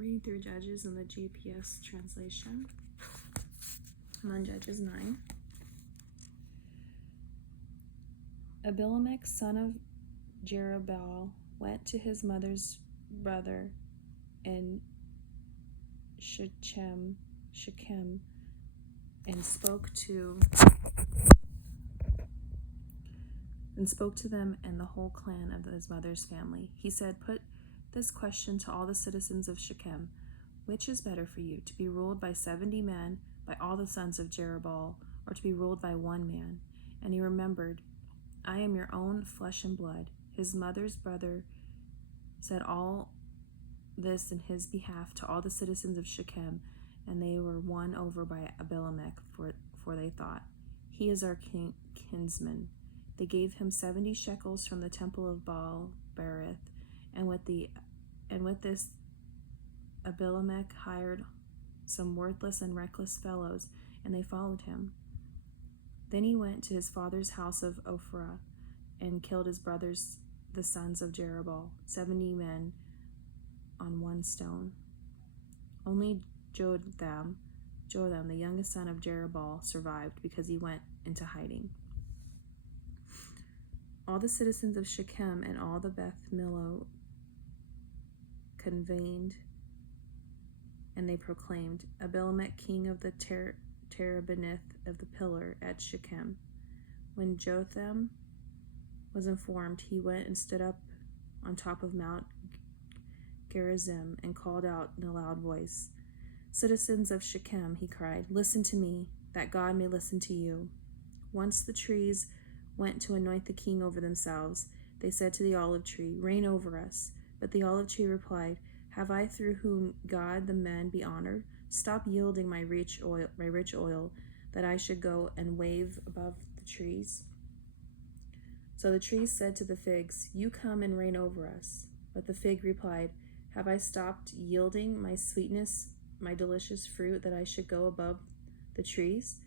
Reading through Judges in the JPS translation. I'm on Judges 9. Abimelech, son of Jerubbaal, went to his mother's brother in Shechem, and spoke to them and the whole clan of his mother's family. He said, "Put this question to all the citizens of Shechem: which is better for you, to be ruled by 70 men, by all the sons of Jerubbaal, or to be ruled by one man?" And he remembered, "I am your own flesh and blood." His mother's brother said all this in his behalf to all the citizens of Shechem, and they were won over by Abimelech, for they thought, "He is our kinsman." They gave him 70 shekels from the temple of Baal-berith, and with this Abimelech hired some worthless and reckless fellows, and they followed him. Then he went to his father's house of Ophrah and killed his brothers, the sons of Jerubbaal, 70 men on one stone. Only Jotham, the youngest son of Jerubbaal, survived because he went into hiding. All the citizens of Shechem and all the Beth Millo convened, and they proclaimed Abimelech king of the terebinth of the pillar at Shechem. When Jotham was informed, he went and stood up on top of Mount Gerizim and called out in a loud voice, "Citizens of Shechem," he cried, "listen to me, that God may listen to you." Once the trees went to anoint the king over themselves. They said to the olive tree, "Reign over us." But the olive tree replied, "Have I through whom God the men be honored? Stop yielding my rich oil, that I should go and wave above the trees." So the trees said to the figs, "You come and reign over us." But the fig replied, "Have I stopped yielding my sweetness, my delicious fruit, that I should go above the trees?"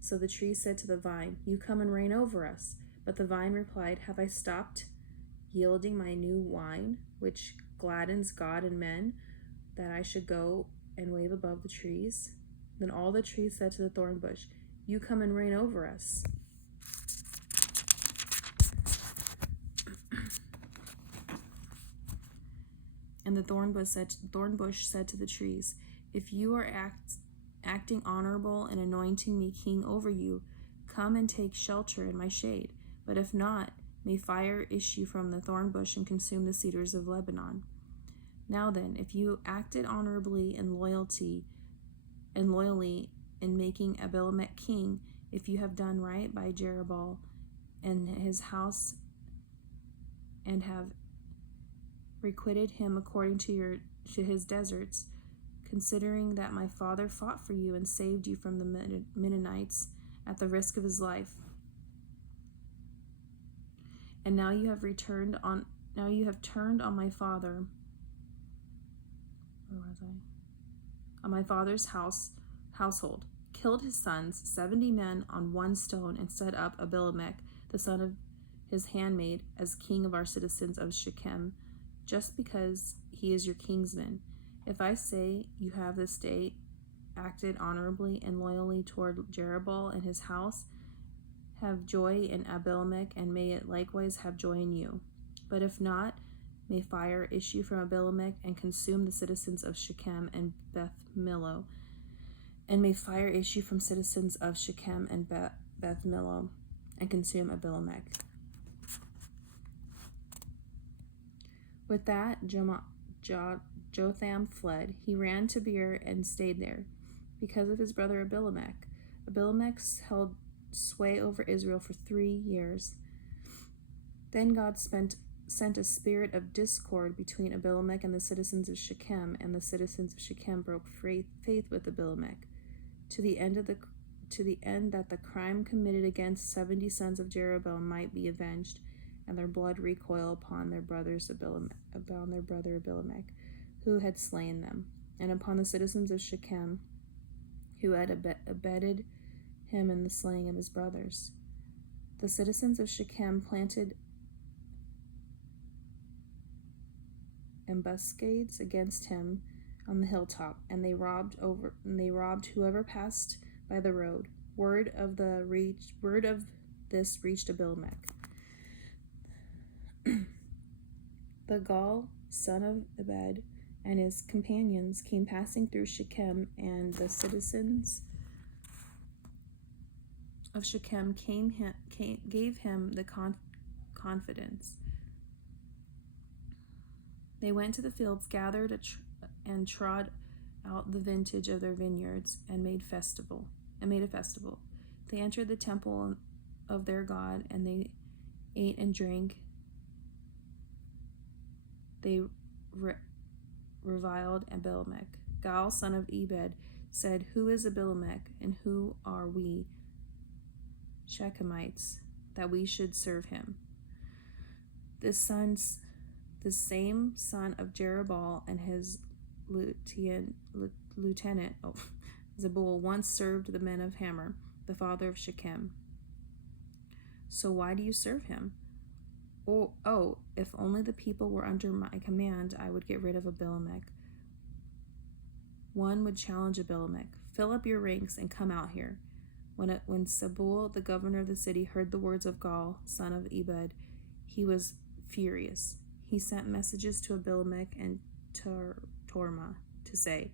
So the tree said to the vine, "You come and reign over us." But the vine replied, "Have I stopped yielding my new wine, which gladdens God and men, that I should go and wave above the trees?" Then all the trees said to the thorn bush, "You come and reign over us." And the thorn bush said to the trees, "If you are acting honorable and anointing me king over you, come and take shelter in my shade. But if not, may fire issue from the thorn bush and consume the cedars of Lebanon." Now then, if you acted honorably and loyally in making Abimelech king, if you have done right by Jerubbaal and his house, and have requited him according to his deserts, considering that my father fought for you and saved you from the Midianites at the risk of his life, and now you have turned on my father. Where was I? On my father's household, killed his sons, 70 men on one stone, and set up Abimelech, the son of his handmaid, as king of our citizens of Shechem, just because he is your kinsman. If I say you have this day acted honorably and loyally toward Jerubbaal and his house, have joy in Abimelech, and may it likewise have joy in you. But if not, may fire issue from Abimelech and consume the citizens of Shechem and Beth Millo, and may fire issue from citizens of Shechem and Beth Millo and consume Abimelech. With that, Jotham fled. He ran to Beer and stayed there because of his brother Abimelech. Abimelech held sway over Israel for 3 years. Then God sent a spirit of discord between Abimelech and the citizens of Shechem, and the citizens of Shechem broke faith with Abimelech, to the end that the crime committed against 70 sons of Jerubbaal might be avenged, and their blood recoil upon their brother Abimelech, who had slain them, and upon the citizens of Shechem, who had abetted him in the slaying of his brothers. The citizens of Shechem planted ambuscades against him on the hilltop, and they robbed whoever passed by the road. Word of this reached Abimelech. The Gaal, son of Ebed, and his companions came passing through Shechem, and the citizens of Shechem gave him the confidence. They went to the fields, gathered and trod out the vintage of their vineyards, and made a festival. They entered the temple of their God, and they ate and drank. They reviled Abimelech. Gaal, son of Ebed, said, "Who is Abimelech, and who are we, Shechemites, that we should serve him? The same son of Jerubbaal and his lieutenant Zebul once served the men of Hamor, the father of Shechem. So why do you serve him? Oh, if only the people were under my command, I would get rid of Abimelech." One would challenge Abimelech, "Fill up your ranks and come out here." When Zebul, the governor of the city, heard the words of Gaal, son of Ebed, he was furious. He sent messages to Abimelech and Torma to say,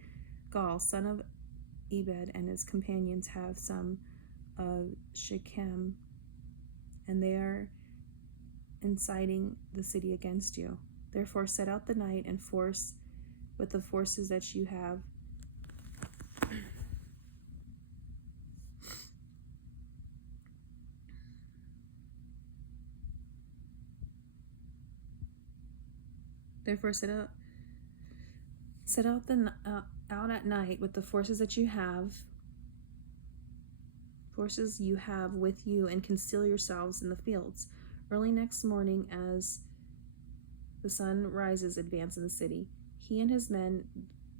"Gaal, son of Ebed, and his companions have some of Shechem, and they are inciting the city against you. Therefore set out the night and force with the forces that you have out at night with the forces you have with you, and conceal yourselves in the fields. Early next morning, as the sun rises, advance in the city. He and his men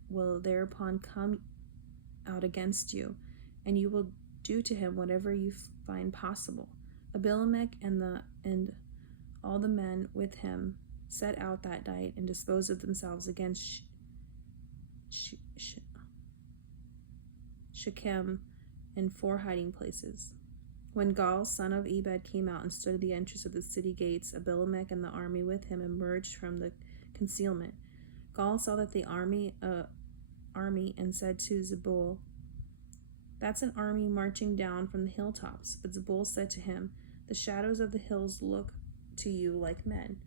will thereupon come out against you, and you will do to him whatever you find possible." Abimelech and all the men with him set out that night and disposed of themselves against Shechem in 4 hiding places. When Gaal, son of Ebed, came out and stood at the entrance of the city gates, Abimelech and the army with him emerged from the concealment. Gaal saw that the army and said to Zebul, "That's an army marching down from the hilltops." But Zebul said to him, "The shadows of the hills look to you like men."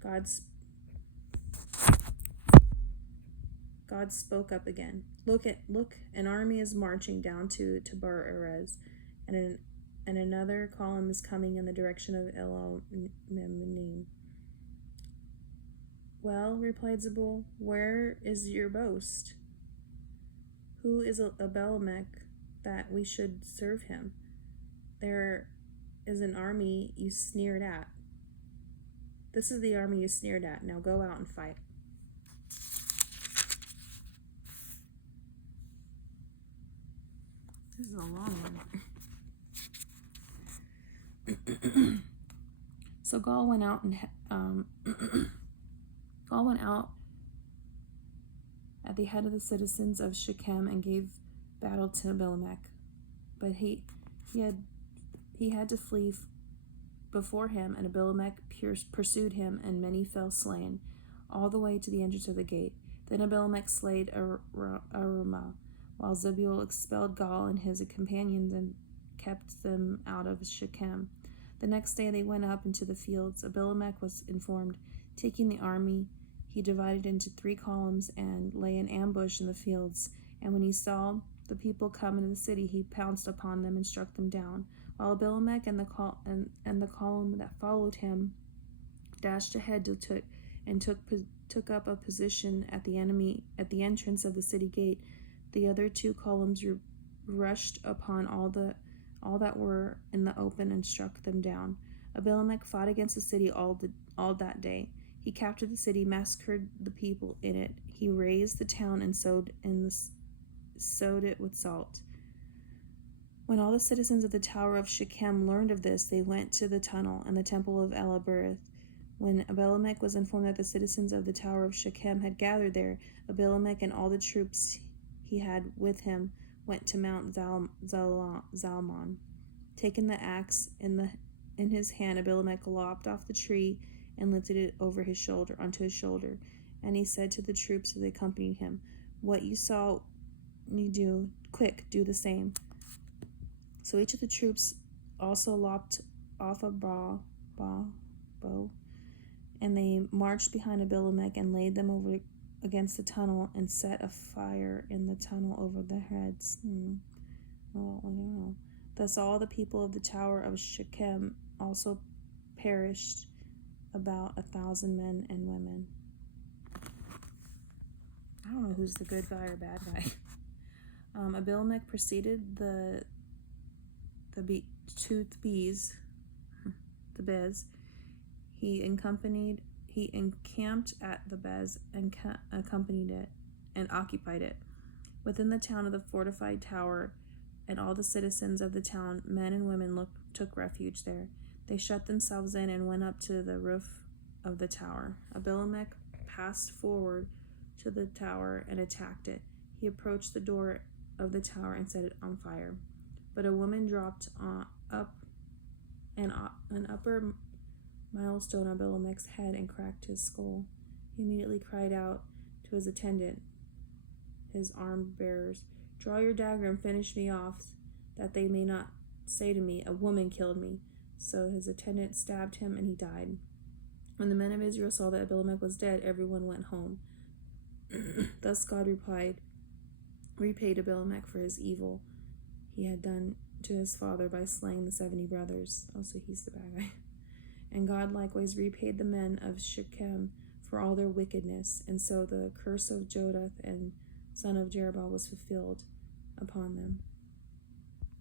God spoke up again. Look, an army is marching down to Bar Erez, and another column is coming in the direction of El-Menim. "Well," replied Zebul, "where is your boast? Who is Abimelech that we should serve him? There is an army you sneered at. This is the army you sneered at. Now go out and fight." This is a long one. So Gaal went out at the head of the citizens of Shechem and gave battle to Abimelech. But he had to flee before him, and Abimelech pursued him, and many fell slain, all the way to the entrance of the gate. Then Abimelech slayed Arumah, while Zebul expelled Gaal and his companions and kept them out of Shechem. The next day they went up into the fields. Abimelech was informed. Taking the army, he divided into 3 columns and lay in ambush in the fields. And when he saw the people come into the city, he pounced upon them and struck them down. While Abimelech and the column that followed him dashed ahead took up a position at the entrance of the city gate, the other 2 columns rushed upon all that were in the open and struck them down. Abimelech fought against the city all that day. He captured the city, massacred the people in it. He razed the town and sowed it with salt. When all the citizens of the Tower of Shechem learned of this, they went to the tunnel and the temple of El-Berith, When Abimelech was informed that the citizens of the Tower of Shechem had gathered there, Abimelech and all the troops he had with him went to Mount Zalmon. Taking the axe in his hand, Abimelech lopped off the tree and lifted it over his shoulder, onto his shoulder. And he said to the troops that accompanied him, "What you saw me do, quick, do the same." So each of the troops also lopped off a bow, and they marched behind Abimelech and laid them over against the tunnel and set a fire in the tunnel over their heads. Well, I don't know. Thus all the people of the Tower of Shechem also perished, about 1,000 men and women. I don't know who's the good guy or bad guy. Abimelech preceded the toothed bees, the Bez. He encamped at the Bez and accompanied it and occupied it. Within the town of the fortified tower, and all the citizens of the town, men and women, took refuge there. They shut themselves in and went up to the roof of the tower. Abimelech passed forward to the tower and attacked it. He approached the door of the tower and set it on fire. But a woman dropped up an upper milestone on Abimelech's head and cracked his skull. He immediately cried out to his attendant, his arm bearers, "Draw your dagger and finish me off, that they may not say to me, 'A woman killed me.'" So his attendant stabbed him and he died. When the men of Israel saw that Abimelech was dead, everyone went home. Thus God repaid Abimelech for his evil he had done to his father by slaying the 70 brothers. Also, he's the bad guy. And God likewise repaid the men of Shechem for all their wickedness, and so the curse of Jodath and son of Jerubbaal was fulfilled upon them.